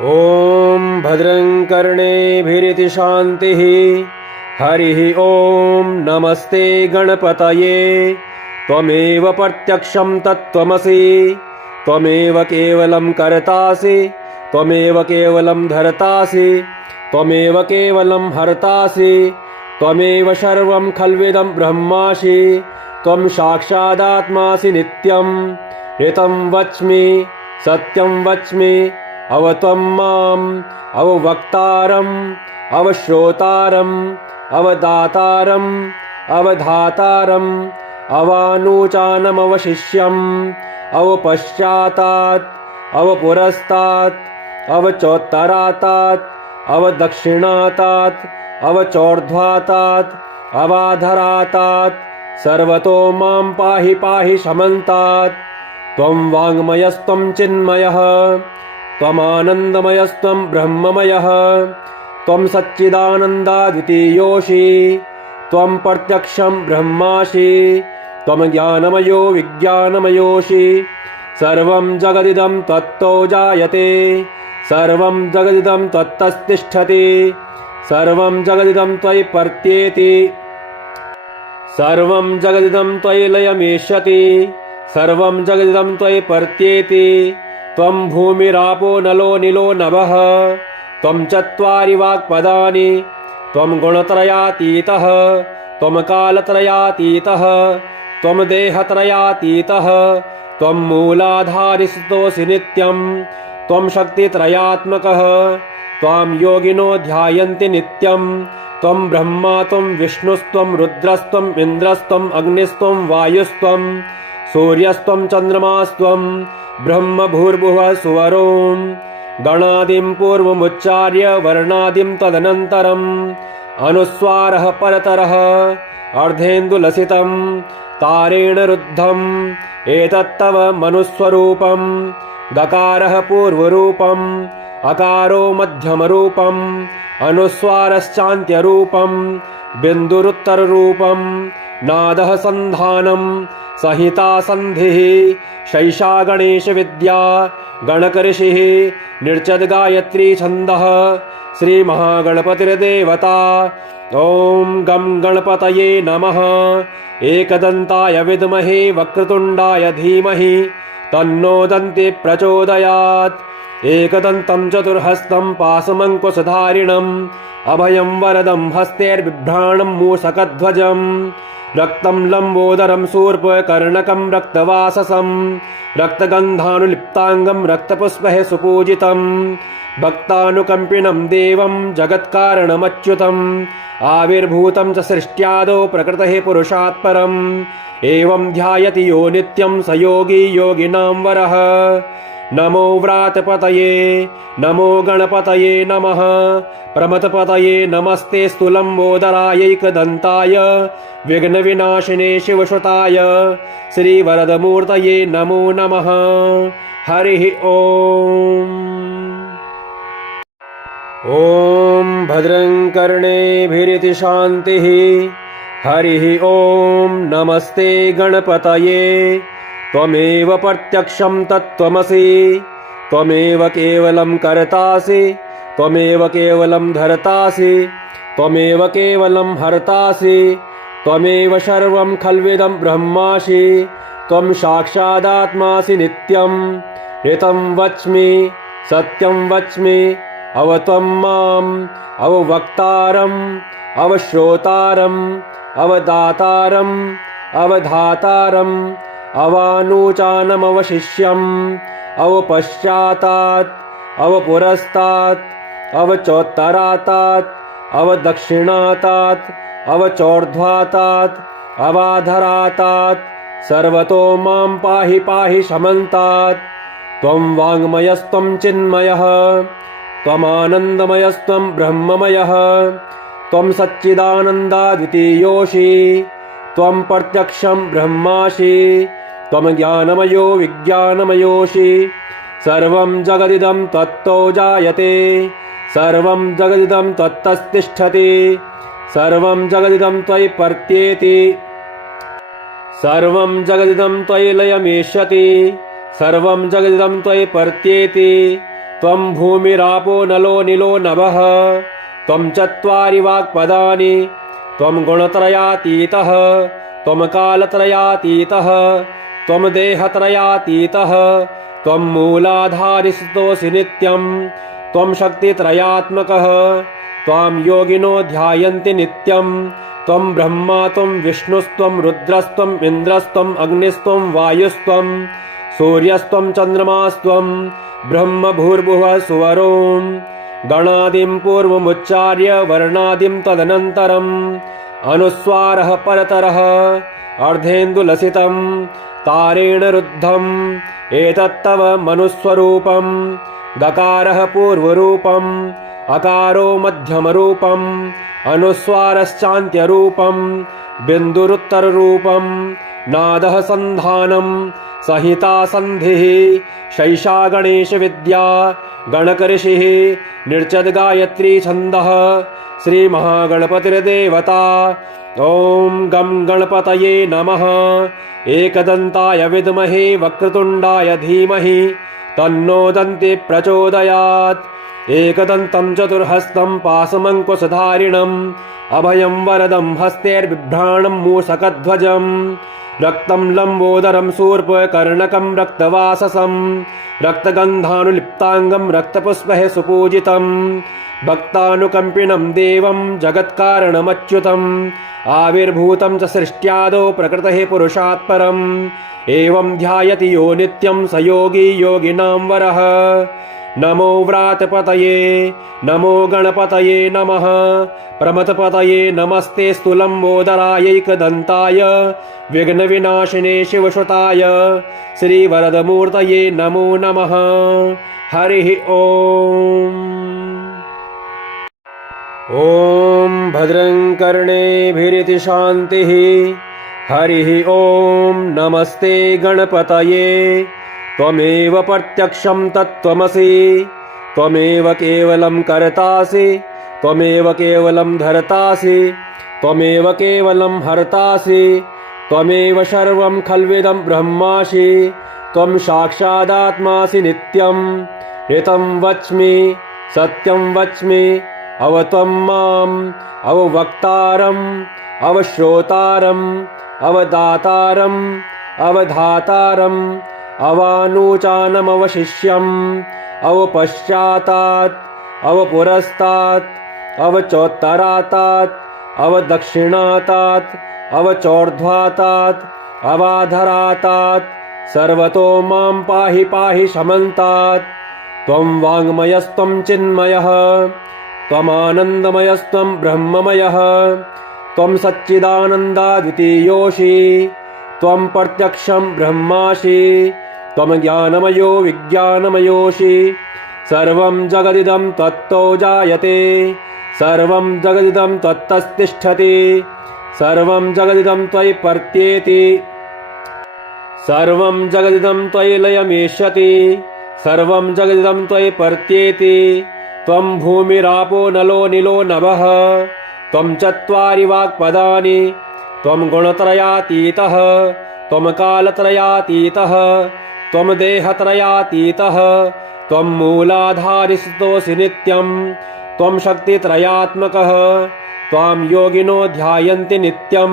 ॐ भद्रं कर्णेभिरिति शान्तिः। हरिः ॐ नमस्ते गणपतये। त्वमेव प्रत्यक्षं तत्त्वमसि, त्वमेव केवलं कर्तासि, त्वमेव केवलं धर्तासि, त्वमेव केवलं हर्तासि, त्वमेव सर्वं खल्विदं ब्रह्मासि, त्वं साक्षादात्मासि नित्यं। ऋतं वच्मि सत्यं वच्मि, अवत्वं माम् अववक्तारम् अवश्रोतारम् अवदातारम् अवधातारम् अवानुचानमवशिष्यम् अवपश्चातात् अवपुरस्तात् अवचोत्तरातात् अवदक्षिणातात् अवचोर्ध्वातात् अवाधरातात् सर्वतो मां पाहि पाहि समन्तात्। त्वं वाङ्मयस्त्वं चिन्मयः, त्वमानन्दमयस्त्वं ब्रह्ममयः, त्वं सच्चिदानन्दाद्वितीयोऽसि, त्वं प्रत्यक्षं ब्रह्मासि, त्वं ज्ञानमयो विज्ञानमयोऽसि। सर्वं जगदिदं त्वत्तो जायते, सर्वं जगदिदं त्वत्तस्तिष्ठति, सर्वं जगदिदं त्वयि पर्त्येति, सर्वं जगदिदं त्वयि लयमेष्यति, सर्वं जगदिदं त्वयि पर्त्येति। त्वं भूमिरापो नलो निलो नभः, त्वं चत्वारि वाक्पदानि, त्वं गुणत्रयातीतः, त्वं कालत्रयातीतः, त्वं देहत्रयातीतः, त्वं मूलाधारिस्तोऽसि नित्यं, त्वं शक्तित्रयात्मकः। त्वां योगिनो ध्यायन्ति नित्यं। त्वं ब्रह्मा त्वं विष्णुस्त्वं रुद्रस्त्वम् इन्द्रस्त्वम् अग्निस्त्वं वायुस्त्वं सूर्यस्त्वं चन्द्रमास्त्वं ब्रह्म भूर्भुवः सुवरों। गणादिं पूर्वमुच्चार्य वर्णादिं तदनन्तरम् अनुस्वारः परतरः अर्धेन्दुलसितं तारेण रुद्धम् एतत्तव मनुस्वरूपं। गकारः पूर्वरूपम्, अकारो मध्यमरूपम्, अनुस्वारश्चान्त्यरूपम्, बिन्दुरुत्तररूपम्, नादः सन्धानं संहिता सन्धिः। शैषा गणेशविद्या गणकऋषिः निर्चद गायत्री छन्दः श्रीमहागणपतिर्देवता। ॐ गं गणपतये नमः। एकदन्ताय विद्महे वक्रतुण्डाय धीमहि तन्नो दन्ति प्रचोदयात्। एकदन्तं चतुर्हस्तं पाशमङ्कुशधारिणम् अभयं वरदं हस्तैर्बिभ्राणं मूषकध्वजम्। रक्तं लम्बोदरं शूर्पकर्णकं रक्तवाससं रक्तगन्धानुलिप्ताङ्गं रक्तपुष्पैः सुपूजितं। भक्तानुकम्पिनं देवं जगत्कारणमच्युतम् आविर्भूतं च सृष्ट्यादौ प्रकृतेः पुरुषात् परम्। एवं ध्यायति यो नित्यं स योगी योगिनां वरः। नमो व्रातपतये नमो गणपतये नमः। प्रमथपतये नमस्ते लम्बोदरायैकदन्ताय विघ्नविनाशिने शिवसुताय श्रीवरदमूर्तये नमो नमः। हरिः ॐ। ॐ भद्रं कर्णेभिरिति शान्तिः। हरिः ॐ नमस्ते गणपतये। त्वमेव प्रत्यक्षं तत्त्वमसि, त्वमेव केवलं कर्तासि, त्वमेव केवलं धर्तासि, त्वमेव केवलं हर्तासि, त्वमेव सर्वं खल्विदं ब्रह्मासि, त्वं साक्षादात्मासि नित्यं। ऋतं वच्मि सत्यं वच्मि, अवत्वं माम् अववक्तारम् अवश्रोतारम् अवदातारम् अवधातारम् अवानुचानमवशिष्यम् अवपश्चातात् अवपुरस्तात् अवचोत्तरातात् अवदक्षिणातात् अवचोर्ध्वातात् अवाधरातात् सर्वतो मां पाहि पाहि समन्तात्। त्वं वाङ्मयस्त्वं चिन्मयः, त्वमानन्दमयस्त्वं ब्रह्ममयः, त्वं सच्चिदानन्दाद्वितीयोऽसि, त्वं प्रत्यक्षं ब्रह्मासि, त्वं ज्ञानमयो विज्ञानमयोऽसि। सर्वं जगदिदं त्वत्तो जायते, सर्वं जगदिदं त्वत्तस्तिष्ठति, सर्वं जगदिदं त्वयि पर्त्येति, सर्वं जगदिदं त्वयि लयमेष्यति, सर्वं जगदिदं त्वयि पर्त्येति। त्वं भूमिरापो नलो निलो नभः त्वं चत्वारि वाक्पदानि त्वं गुणत्रयातीतः त्वं कालत्रयातीतः त्वं देहत्रयातीतः त्वं मूलाधारिस्थोऽसि नित्यं त्वं शक्तित्रयात्मकः त्वां योगिनो ध्यायन्ति नित्यं त्वं ब्रह्मा त्वं विष्णुस्त्वं रुद्रस्त्वं इन्द्रस्त्वं अग्निस्त्वं वायुस्त्वं सूर्यस्त्वं चन्द्रमास्त्वं ब्रह्म भूर्भुवः सुवरों गणादिं पूर्वमुच्चार्य वर्णादिं तदनन्तरम् अनुस्वारः परतरः अर्धेन्दुलसितं तारेण रुद्धम् एतत्तव मनुस्वरूपं गकारः पूर्वरूपम् अकारो मध्यमरूपम् अनुस्वारश्चान्त्यरूपं बिन्दुरुत्तररूपं नादः सन्धानं संहिता सन्धिः शैषा गणेशविद्या गणकऋषिः निर्चद्गायत्री छन्दः श्रीमहागणपतिर्देवता ॐ गं गणपतये नमः एकदन्ताय विद्महे वक्रतुण्डाय धीमहि तन्नो दन्ति प्रचोदयात् एकदन्तं चतुर्हस्तं पाशमङ्कुशधारिणम् अभयं वरदं हस्तैर्बिभ्राणं मूषकध्वजं रक्तं लम्बोदरं शूर्पकर्णकं रक्तवाससं रक्तगन्धानुलिप्ताङ्गं रक्तपुष्पैः सुपूजितं भक्तानुकम्पिनं देवं जगत्कारणमच्युतम् आविर्भूतं च सृष्ट्यादौ प्रकृतेः पुरुषात् परम् एवं ध्यायति यो नित्यं स योगी योगिनां वरः नमो व्रातपतये नमो गणपतये नमः प्रमथपतये नमस्ते लम्बोदरायैकदन्ताय विघ्नविनाशिने शिवसुताय श्रीवरदमूर्तये नमो नमः। हरिः ॐ भद्रं कर्णेभिरिति शान्तिः। हरिः ॐ नमस्ते गणपतये त्वमेव प्रत्यक्षं तत्त्वमसि त्वमेव केवलं कर्तासि त्वमेव केवलं धर्तासि त्वमेव केवलं हर्तासि त्वमेव सर्वं खल्विदं ब्रह्मासि त्वं साक्षादात्मासि नित्यं ऋतं वच्मि सत्यं वच्मि अवत्वं माम् अववक्तारम् अवश्रोतारम् अवदातारम् अवधातारम् अवानुचानमवशिष्यम् अवपश्चातात् अवपुरस्तात् अवचोत्तरातात् अवदक्षिणातात् अवचोर्ध्वातात् अवाधरातात् सर्वतो मां पाहि पाहि समन्तात् त्वं वाङ्मयस्त्वं चिन्मयः त्वमानन्दमयस्त्वं ब्रह्ममयः त्वं सच्चिदानन्दाद्वितीयोऽसि त्वं प्रत्यक्षं ब्रह्मासि त्वं ज्ञानमयो विज्ञानमयोऽसि सर्वं जगदिदं तत्तो जायते सर्वं जगदिदं तत्तस्तिष्ठति सर्वं जगदिदं त्वयि पर्त्येति सर्वं जगदिदं त्वयि लयमेष्यति सर्वं जगदिदं त्वयि पर्त्येति त्वं भूमिरापो नलो निलो नभः त्वं चत्वारि वाक्पदानि त्वं गुणत्रयातीतः त्वं कालत्रयातीतः त्वं देहत्रयातीतः त्वं मूलाधारिस्थोऽसि नित्यं त्वं शक्तित्रयात्मकः त्वां योगिनो ध्यायन्ति नित्यं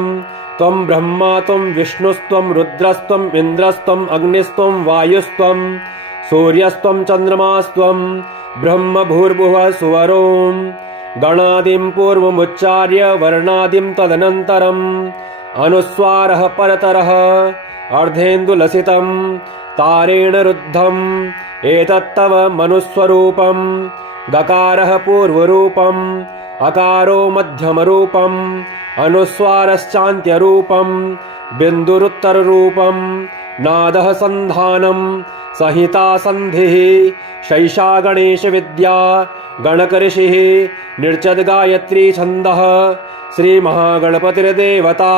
त्वं ब्रह्मा त्वं विष्णुस्त्वं रुद्रस्त्वं इन्द्रस्त्वं अग्निस्त्वं वायुस्त्वं सूर्यस्त्वं चन्द्रमास्त्वं ब्रह्म भूर्भुवः सुवरों गणादिं पूर्वमुच्चार्य वर्णादिं तदनन्तरम् अनुस्वारः परतरः अर्धेन्दुलसितं तारेण रुद्धम् एतत्तव मनुस्वरूपं गकारः पूर्वरूपम् अकारो मध्यमरूपम् अनुस्वारश्चान्त्यरूपं बिन्दुरुत्तररूपं नादः सन्धानं संहिता सन्धिः शैषा गणेशविद्या गणकऋषिः निर्चद्गायत्री छन्दः श्रीमहागणपतिर्देवता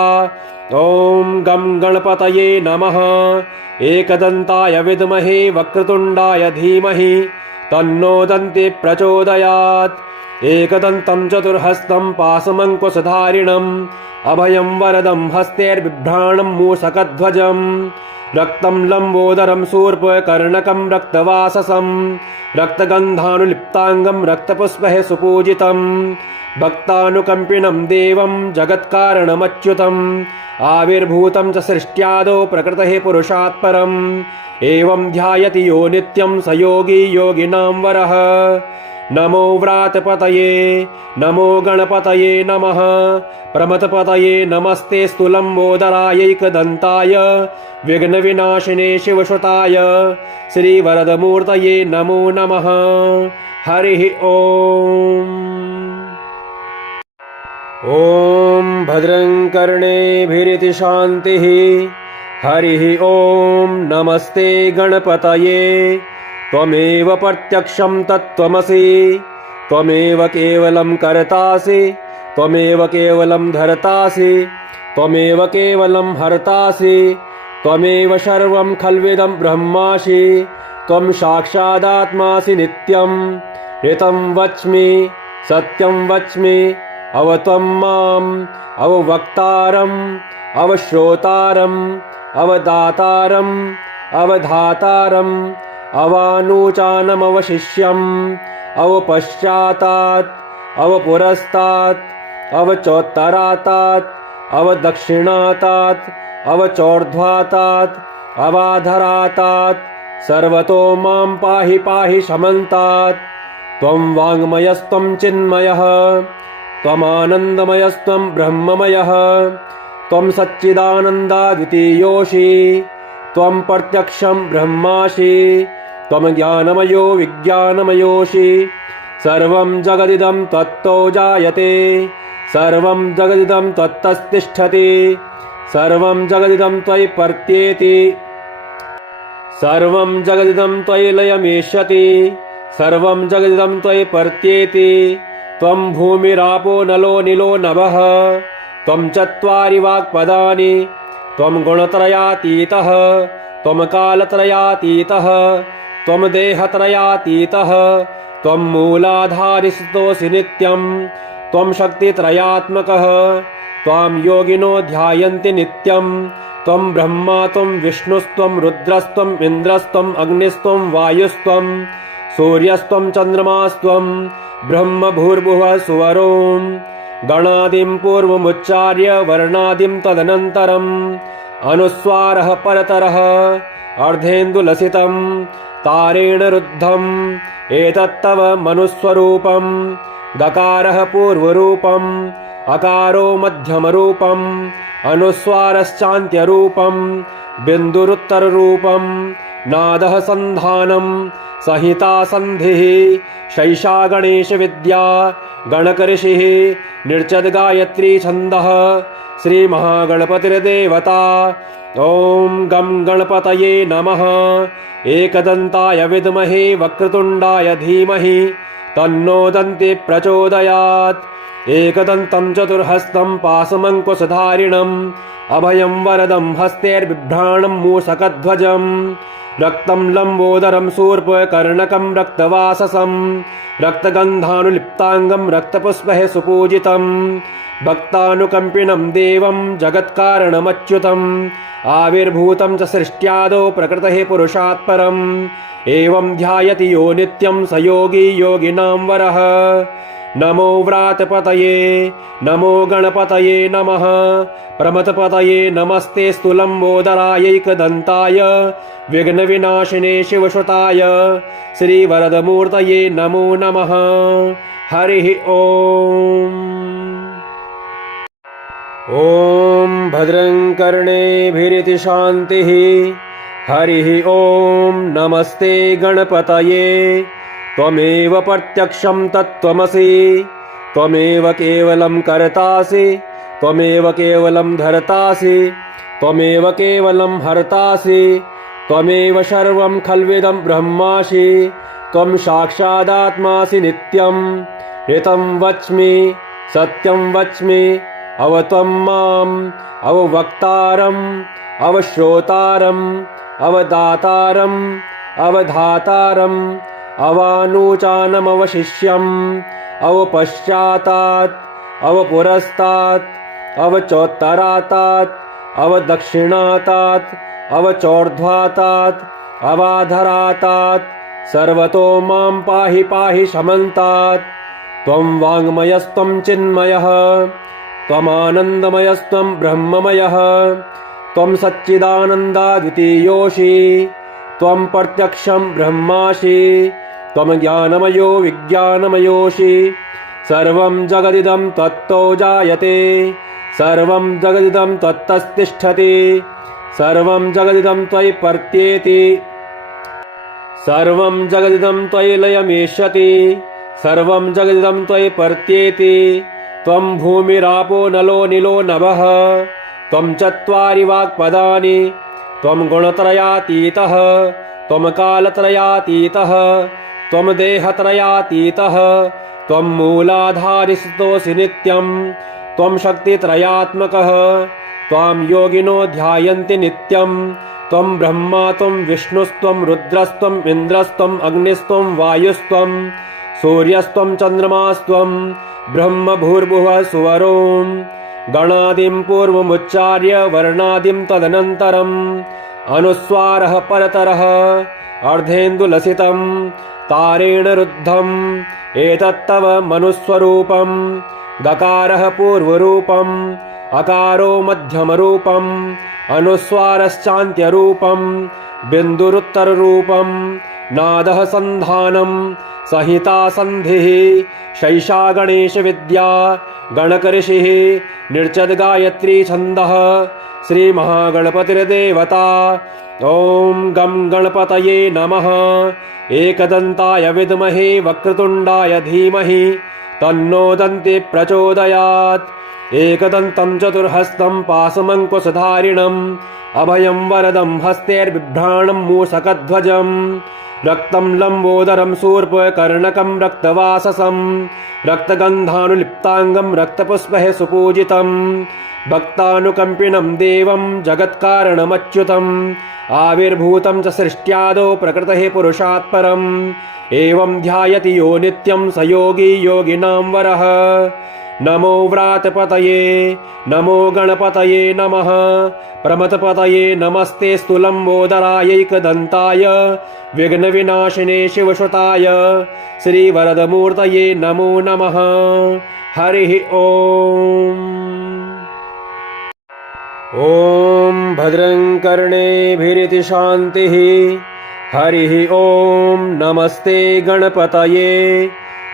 ॐ गं गणपतये नमः एकदन्ताय विद्महे वक्रतुण्डाय धीमहि तन्नो दन्ति प्रचोदयात् एकदन्तं चतुर्हस्तं पाशमङ्कुशधारिणम् अभयं वरदं हस्तैर्बिभ्राणं मूषकध्वजम् रक्तं लम्बोदरं शूर्पकर्णकं रक्तवाससं रक्तगन्धानुलिप्ताङ्गं रक्तपुष्पैः सुपूजितं भक्तानुकम्पिनं देवं जगत्कारणमच्युतम् आविर्भूतं च सृष्ट्यादौ प्रकृतेः पुरुषात् परम् एवं ध्यायति यो नित्यं स योगी योगिनां वरः। नमो व्रातपतये नमो गणपतये नमः प्रमथपतये नमस्ते लम्बोदरायैकदन्ताय विघ्नविनाशिने शिवसुताय श्रीवरदमूर्तये नमो नमः। हरिः ॐ। ॐ भद्रं कर्णेभिरिति शान्तिः। हरिः ॐ। नमस्ते गणपतये त्वमेव प्रत्यक्षं तत्त्वमसि त्वमेव केवलं कर्तासि त्वमेव केवलं धर्तासि त्वमेव केवलं हर्तासि त्वमेव सर्वं खल्विदं ब्रह्मासि त्वं साक्षादात्मासि नित्यं ऋतं वच्मि सत्यं वच्मि अवत्वं माम् अववक्तारम् अवश्रोतारम् अवदातारम् अवधातारम् अवानुचानमवशिष्यम् अवपश्चातात् अवपुरस्तात् अवचोत्तरातात् अवदक्षिणातात् अवचोर्ध्वातात् अवाधरातात् सर्वतो मां पाहि पाहि समन्तात्। त्वं वाङ्मयस्त्वं चिन्मयः त्वमानन्दमयस्त्वं ब्रह्ममयः त्वं सच्चिदानन्दाद्वितीयोऽसि त्वं प्रत्यक्षं ब्रह्मासि त्वं ज्ञानमयो विज्ञानमयोऽसि सर्वं जगदिदं त्वत्तो जायते सर्वं जगदिदं त्वत्तस्तिष्ठति सर्वं जगदिदं त्वयि पर्त्येति सर्वं जगदिदं त्वयि लयमेष्यति सर्वं जगदिदं त्वयि पर्त्येति। त्वं भूमिरापो नलो निलो नभः त्वं चत्वारि वाक्पदानि त्वं गुणत्रयातीतः त्वं कालत्रयातीतः त्वं देहत्रयातीतः त्वं मूलाधारिस्थोऽसि नित्यं त्वं शक्तित्रयात्मकः त्वां योगिनो ध्यायन्ति नित्यं त्वं ब्रह्मा त्वं विष्णुस्त्वं रुद्रस्त्वं इन्द्रस्त्वं अग्निस्त्वं वायुस्त्वं सूर्यस्त्वं चन्द्रमास्त्वं ब्रह्म भूर्भुवः सुवरों गणादिं पूर्वमुच्चार्य वर्णादिं तदनन्तरम् अनुस्वारः परतरः अर्धेन्दुलसितं तारेण रुद्धम् एतत्तव मनुस्वरूपम् दकारः पूर्वरूपम् अकारो मध्यमरूपम् अनुस्वारश्चान्त्यरूपम् बिन्दुरुत्तररूपम् नादः सन्धानम् संहिता सन्धिः शैषा गणेशविद्या गणकऋषिः निर्चद गायत्री छन्दः श्रीमहागणपतिर्देवता। ॐ गं गणपतये नमः। एकदन्ताय विद्महे वक्रतुण्डाय धीमहि तन्नो दन्ति प्रचोदयात्। एकदन्तं चतुर्हस्तं पाशमङ्कुशधारिणम् अभयं वरदं हस्तैर्बिभ्राणं मूषकध्वजम् रक्तं लम्बोदरं शूर्पकर्णकं रक्तवाससं रक्तगन्धानुलिप्ताङ्गं रक्तपुष्पैः सुपूजितं भक्तानुकम्पिनं देवं जगत्कारणमच्युतम् आविर्भूतं च सृष्ट्यादौ प्रकृतेः पुरुषात् परम् एवं ध्यायति यो नित्यं स योगी योगिनां वरः। नमो व्रातपतये नमो गणपतये नमः प्रमथपतये नमस्ते लम्बोदरायैकदन्ताय विघ्नविनाशिने शिवसुताय श्रीवरदमूर्तये नमो नमः। हरिः ॐ। ॐ भद्रं कर्णेभिरिति शान्तिः। हरिः ॐ। नमस्ते गणपतये त्वमेव प्रत्यक्षं तत्त्वमसि त्वमेव केवलं कर्तासि त्वमेव केवलं धर्तासि त्वमेव केवलं हर्तासि त्वमेव सर्वं खल्विदं ब्रह्मासि त्वं साक्षादात्मासि नित्यं ऋतं वच्मि सत्यं वच्मि अवत्वं माम् अववक्तारम् अवश्रोतारम् अवदातारम् अवधातारम् अवानुचानमवशिष्यम् अवपश्चातात् अवपुरस्तात् अवचोत्तरातात् अवदक्षिणातात् अवचोर्ध्वातात् अवाधरातात् सर्वतो मां पाहि पाहि शमन्तात्। त्वं वाङ्मयस्त्वं चिन्मयः त्वमानन्दमयस्त्वं ब्रह्ममयः त्वं सच्चिदानन्दाद्वितीयोऽसि त्वं प्रत्यक्षं ब्रह्मासि त्वं ज्ञानमयो विज्ञानमयोऽसि। सर्वं जगदिदं तत्तो जायते सर्वं जगदिदं तत्तस्तिष्ठति सर्वं जगदिदं त्वयि पर्त्येति सर्वं जगदिदं त्वयि लयमेष्यति सर्वं जगदिदं त्वयि पर्त्येति। त्वं भूमिरापो नलो निलो नभः त्वं चत्वारि वाक्पदानि त्वं गुणत्रयातीतः त्वं कालत्रयातीतः त्वं देहत्रयातीतः त्वं मूलाधारिस्तोऽसि नित्यं त्वं शक्तित्रयात्मकः त्वां योगिनो ध्यायन्ति नित्यं। त्वं ब्रह्मा त्वं विष्णुस्त्वं रुद्रस्त्वम् इन्द्रस्त्वम् अग्निस्त्वं वायुस्त्वं सूर्यस्त्वं चन्द्रमास्त्वं ब्रह्म भूर्भुवः सुवरों। गणादिं पूर्वमुच्चार्य वर्णादिं तदनन्तरम् अनुस्वारः परतरः अर्धेन्दुलसितं तारेण रुद्धम् एतत्तव मनुस्वरूपं। गकारः पूर्वरूपम् अकारो मध्यमरूपम् अनुस्वारश्चान्त्यरूपम् बिन्दुरुत्तररूपम्। नादः सन्धानं संहिता सन्धिः शैषा गणेशविद्या गणकऋषिः निर्चद गायत्री छन्दः श्रीमहागणपतिर्देवता। ॐ गं गणपतये नमः। एकदन्ताय विद्महे वक्रतुण्डाय धीमहि तन्नो दन्तिः प्रचोदयात्। एकदन्तं चतुर्हस्तं पाशमङ्कुशधारिणम् अभयं वरदं हस्तैर्बिभ्राणं मूषकध्वजम् रक्तं लम्बोदरं शूर्पकर्णकं रक्तवाससं रक्तगन्धानुलिप्ताङ्गं रक्तपुष्पैः सुपूजितं भक्तानुकम्पिनं देवं जगत्कारणमच्युतम् आविर्भूतं च सृष्ट्यादौ प्रकृतेः पुरुषात् परम् एवं ध्यायति यो नित्यं स योगी योगिनां वरः। नमो व्रातपतये नमो गणपतये नमः। प्रमथपतये नमस्ते लम्बोदरायैकदन्ताय विघ्नविनाशिने शिवसुताय श्रीवरदमूर्तये नमो नमः। हरिः ॐ। ॐ भद्रं कर्णेभिरिति शान्तिः। हरिः ॐ। नमस्ते गणपतये।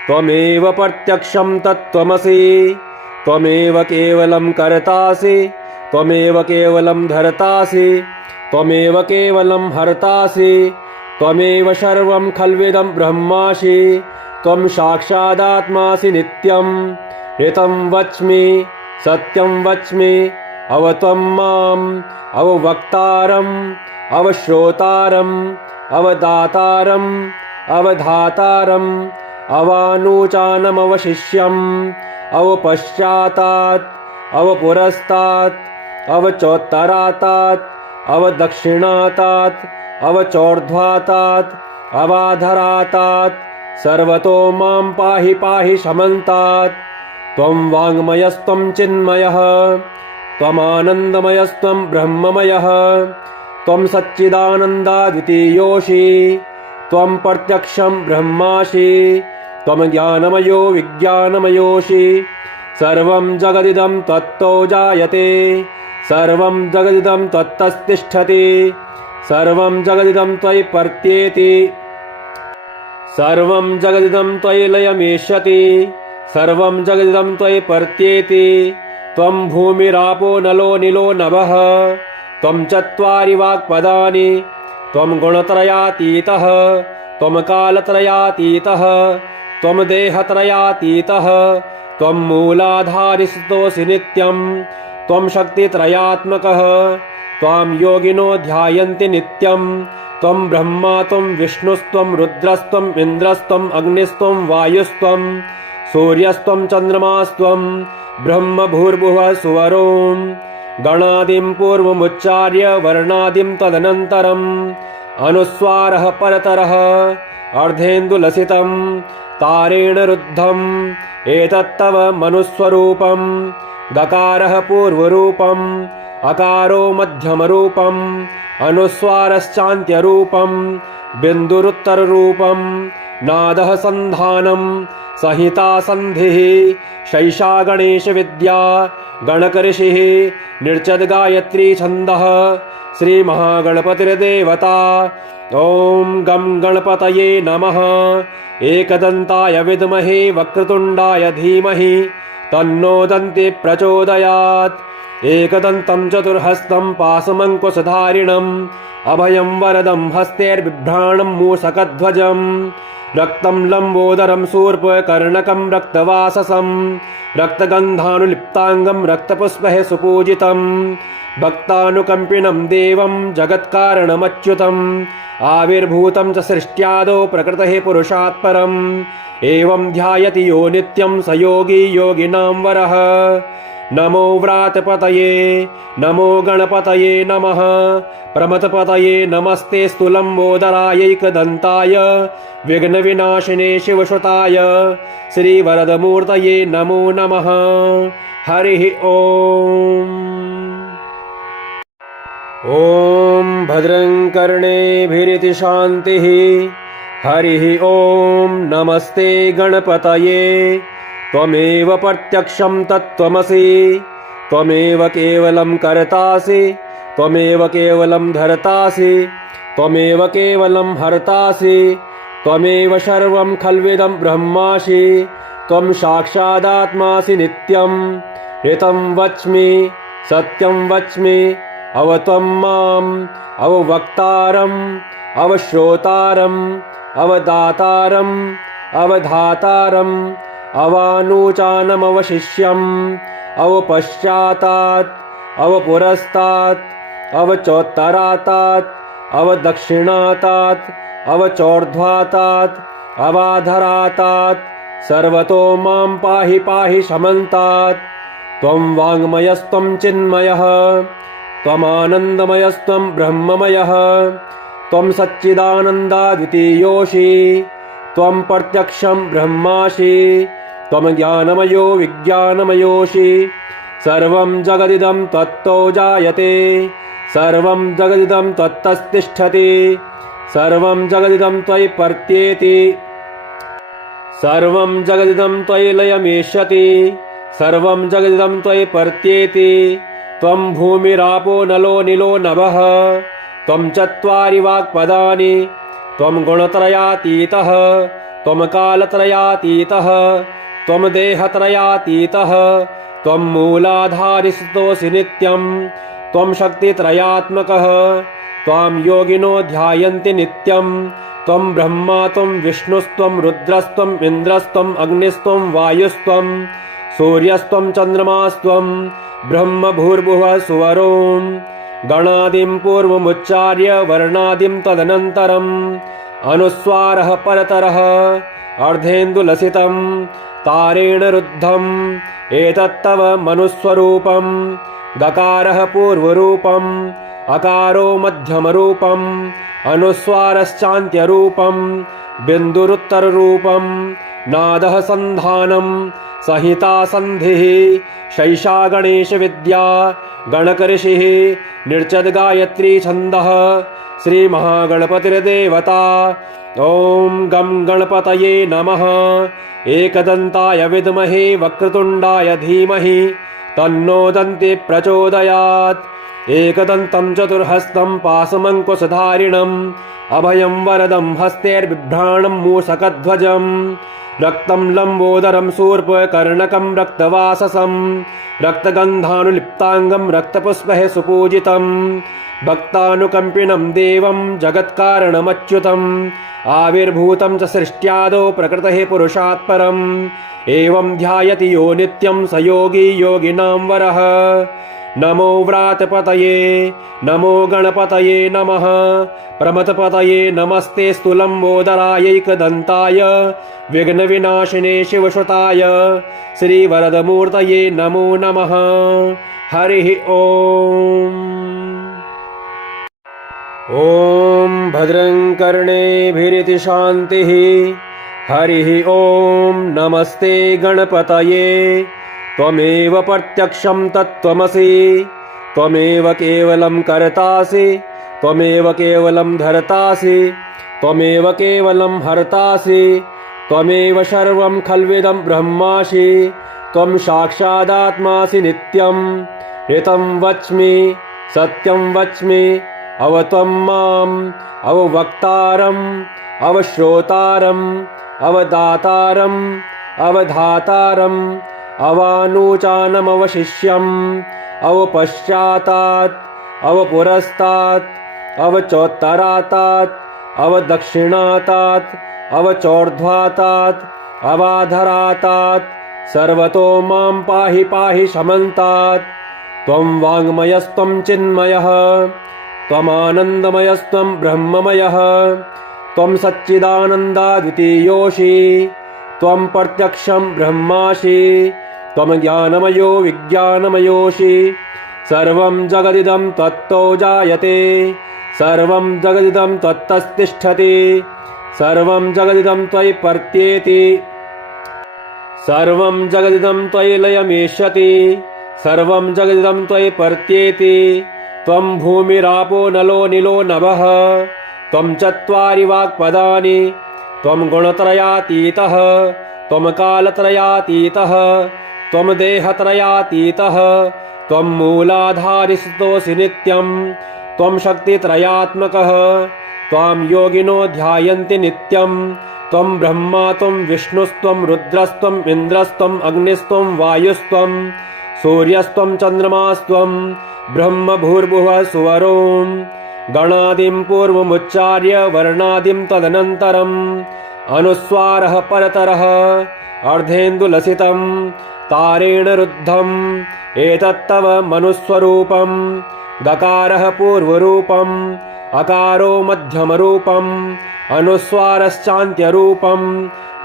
त्वमेव प्रत्यक्षं तत्त्वमसि त्वमेव केवलं कर्तासि त्वमेव केवलं धर्तासि त्वमेव केवलं हर्तासि त्वमेव सर्वं खल्विदं ब्रह्मासि त्वं साक्षादात्मासि नित्यं। ऋतं वच्मि सत्यं वच्मि अवत्वं माम् अववक्तारम् अवश्रोतारम् अवदातारम् अवधातारम् अवानुचानमवशिष्यम् अवपश्चातात् अवपुरस्तात् अवचोत्तरातात् अवदक्षिणातात् अवचोर्ध्वातात् अवाधरातात् सर्वतो मां पाहि पाहि शमन्तात्। त्वं वाङ्मयस्त्वं चिन्मयः त्वमानन्दमयस्त्वं ब्रह्ममयः त्वं सच्चिदानन्दाद्वितीयोऽसि त्वं प्रत्यक्षं ब्रह्मासि त्वं ज्ञानमयो विज्ञानमयोऽसि। सर्वं जगदिदं तत्तो जायते सर्वं जगदिदं तत्तस्तिष्ठति सर्वं जगदिदं त्वयि पर्त्येति सर्वं जगदिदं त्वयि लयमेष्यति सर्वं जगदिदं त्वयि पर्त्येति। त्वं भूमिरापो नलो निलो नभः त्वं चत्वारि वाक्पदानि त्वं गुणत्रयातीतः त्वं कालत्रयातीतः त्वं देहत्रयातीतः त्वं मूलाधारिस्तोऽसि नित्यं त्वं शक्तित्रयात्मकः त्वां योगिनो ध्यायन्ति नित्यं। त्वं ब्रह्मा त्वं विष्णुस्त्वं रुद्रस्त्वम् इन्द्रस्त्वम् अग्निस्त्वं वायुस्त्वं सूर्यस्त्वं चन्द्रमास्त्वं ब्रह्म भूर्भुवः सुवरों। गणादिं पूर्वमुच्चार्य वर्णादिं तदनन्तरम् अनुस्वारः परतरः अर्धेन्दुलसितं तारेण रुद्धम् एतत्तव मनुस्वरूपम्। गकारः पूर्वरूपम् अकारो मध्यमरूपम् अनुस्वारश्चान्त्यरूपं बिन्दुरुत्तररूपं नादः सन्धानं संहिता सन्धिः शैषा गणेशविद्या गणकऋषिः निर्चद गायत्री छन्दः श्रीमहागणपतिर्देवता। ॐ गं गणपतये नमः। एकदन्ताय विद्महे वक्रतुण्डाय धीमहि तन्नो दन्ति प्रचोदयात्। एकदन्तं चतुर्हस्तं पाशमङ्कुशधारिणम् अभयं वरदं हस्तैर्बिभ्राणं मूषकध्वजं रक्तं लम्बोदरं शूर्पकर्णकं रक्तवाससं रक्तगन्धानुलिप्ताङ्गं रक्तपुष्पैः सुपूजितं भक्तानुकम्पिनं देवं जगत्कारणमच्युतम् आविर्भूतं च सृष्ट्यादौ प्रकृतेः पुरुषात् परम् एवं ध्यायति यो नित्यं स योगी योगिनां वरः। नमो व्रातपतये नमो गणपतये नमः। प्रमथपतये नमस्ते लम्बोदरायैकदन्ताय विघ्नविनाशिने शिवसुताय श्रीवरदमूर्तये नमो नमः। हरिः ॐ। ॐ भद्रं कर्णेभिरिति शान्तिः। हरिः ॐ। नमस्ते गणपतये। त्वमेव प्रत्यक्षं तत्त्वमसि त्वमेव केवलं कर्तासि त्वमेव केवलं धर्तासि त्वमेव केवलं हर्तासि त्वमेव सर्वं खल्विदं ब्रह्मासि त्वं साक्षादात्मासि नित्यं ऋतं वच्मि सत्यं वच्मि अवत्वं माम् अववक्तारम् अवश्रोतारम् अवदातारम् अवधातारम् अवानुचानमवशिष्यम् अवपश्चातात् अवपुरस्तात् अवचोत्तरातात् अवदक्षिणातात् अवचोर्ध्वातात् अवाधरातात् सर्वतो मां पाहि पाहि समन्तात्। त्वं वाङ्मयस्त्वं चिन्मयः त्वमानन्दमयस्त्वं ब्रह्ममयः त्वं सच्चिदानन्दाद्वितीयोऽसि त्वं प्रत्यक्षं ब्रह्मासि त्वं ज्ञानमयो विज्ञानमयोऽसि। सर्वं जगदिदं त्वत्तो जायते सर्वं जगदिदं त्वत्तस्तिष्ठति सर्वं जगदिदं त्वयि पर्त्येति सर्वं जगदिदं त्वयि लयमेष्यति सर्वं जगदिदं त्वयि पर्त्येति। त्वं भूमिरापो नलो निलो नभः त्वं चत्वारि वाक्पदानि त्वं गुणत्रयातीतः त्वं कालत्रयातीतः त्वं देहत्रयातीतः त्वं मूलाधारिस्तोऽसि नित्यं त्वं शक्तित्रयात्मकः त्वां योगिनो ध्यायन्ति नित्यं। त्वं ब्रह्मा त्वं विष्णुस्त्वं रुद्रस्त्वम् इन्द्रस्त्वम् अग्निस्त्वं वायुस्त्वं सूर्यस्त्वं चन्द्रमास्त्वं ब्रह्म भूर्भुवः सुवरों गणादिं पूर्वमुच्चार्य वर्णादिं तदनन्तरम् अनुस्वारः परतरः अर्धेन्दुलसितं तारेण रुद्धम् एतत्तव मनुस्वरूपं गकारः पूर्वरूपम् अकारो मध्यमरूपम् अनुस्वारश्चान्त्यरूपं बिन्दुरुत्तररूपं नादः सन्धानं संहिता सन्धिः शैषा गणेशविद्या गणकऋषिः निर्चद गायत्री छन्दः श्रीमहागणपतिर्देवता। ॐ गं गणपतये नमः। एकदन्ताय विद्महे वक्रतुण्डाय धीमहि तन्नो दन्ति प्रचोदयात्। एकदन्तं चतुर्हस्तं पाशमङ्कुशधारिणम् अभयं वरदं हस्तैर्बिभ्राणं मूषकध्वजं रक्तं लम्बोदरं शूर्पकर्णकं रक्तवाससं रक्तगन्धानुलिप्ताङ्गं रक्तपुष्पैः सुपूजितं भक्तानुकम्पिनं देवं जगत्कारणमच्युतम् आविर्भूतं च सृष्ट्यादौ प्रकृतेः पुरुषात् परम् एवं ध्यायति यो नित्यं स योगी योगिनां वरः। नमो व्रातपतये नमो गणपतये नमः। प्रमथपतये नमस्ते लम्बोदरायैकदन्ताय विघ्नविनाशिने शिवसुताय श्रीवरदमूर्तये नमो नमः। हरिः ॐ। ॐ भद्रं कर्णेभिरिति शान्तिः। हरिः ॐ। नमस्ते गणपतये। त्वमेव प्रत्यक्षं तत्त्वमसि त्वमेव केवलं कर्तासि त्वमेव केवलं धर्तासि त्वमेव केवलं हर्तासि त्वमेव सर्वं खल्विदं ब्रह्मासि त्वं साक्षादात्मासि नित्यं ऋतं वच्मि सत्यं वच्मि अवत्वं माम् अववक्तारम् अवश्रोतारम् अवदातारम् अवधातारम् अवानुचानमवशिष्यम् अवपश्चातात् अवपुरस्तात् अवचोत्तरातात् अवदक्षिणातात् अवचोर्ध्वातात् अवाधरातात् सर्वतो मां पाहि पाहि समन्तात् त्वं वाङ्मयस्त्वं चिन्मयः त्वमानन्दमयस्त्वं ब्रह्ममयः त्वं सच्चिदानन्दाद्वितीयोऽसि त्वं प्रत्यक्षं ब्रह्मासि त्वं ज्ञानमयो विज्ञानमयोऽसि सर्वं जगदिदं त्वत्तो जायते सर्वं जगदिदं त्वत्तस्तिष्ठति सर्वं जगदिदं त्वयि पर्त्येति सर्वं जगदिदं त्वयि लयमेष्यति सर्वं जगदिदं त्वयि पर्त्येति त्वं भूमिरापो नलो निलो नभः त्वं चत्वारि वाक्पदानि त्वं गुणत्रयातीतः त्वं कालत्रयातीतः त्वं देहत्रयातीतः त्वं मूलाधारिस्थोऽसि नित्यं त्वं शक्तित्रयात्मकः त्वां योगिनो ध्यायन्ति नित्यं त्वं ब्रह्मा त्वं विष्णुस्त्वं रुद्रस्त्वं इन्द्रस्त्वं अग्निस्त्वं वायुस्त्वं सूर्यस्त्वं चन्द्रमास्त्वं ब्रह्म भूर्भुवः सुवरों गणादिं पूर्वमुच्चार्य वर्णादिं तदनन्तरम् अनुस्वारः परतरः अर्धेन्दुलसितं तारेण रुद्धम् एतत्तव मनुस्वरूपम् गकारः पूर्वरूपम् अकारो मध्यमरूपम् अनुस्वारश्चान्त्यरूपम्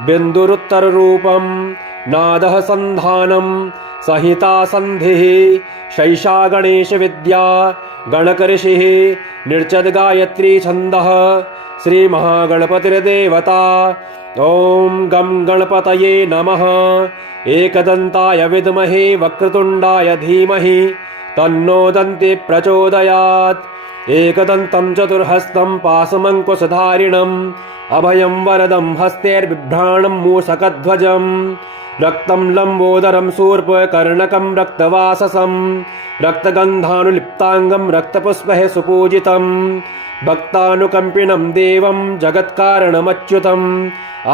बिन्दुरुत्तररूपम् नादः सन्धानम् संहिता सन्धिः शैषा गणेशविद्या गणकऋषिः निर्चद्गायत्री छन्दः श्रीमहागणपतिर्देवता ॐ गं गणपतये नमः एकदन्ताय विद्महे वक्रतुण्डाय धीमहि तन्नो दन्ति प्रचोदयात् एकदन्तं चतुर्हस्तं पाशमङ्कुशधारिणम् अभयं वरदं हस्तैर्बिभ्राणं मूषकध्वजम् रक्तं लम्बोदरं शूर्पकर्णकं रक्तवाससं रक्तगन्धानुलिप्ताङ्गं रक्तपुष्पैः सुपूजितम् भक्तानुकम्पिनं देवं जगत्कारणमच्युतम्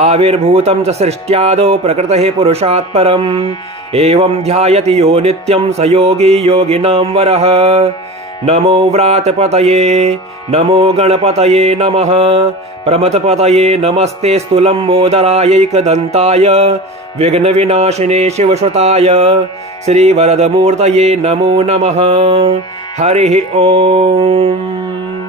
आविर्भूतं च सृष्ट्यादौ प्रकृतेः पुरुषात् परम् एवं ध्यायति यो नित्यं स योगी योगिनां वरः नमो व्रातपतये नमो गणपतये नमः प्रमथपतये नमस्ते लम्बोदरायैकदन्ताय विघ्नविनाशिने शिवसुताय श्रीवरदमूर्तये नमो नमः हरिः ओम्।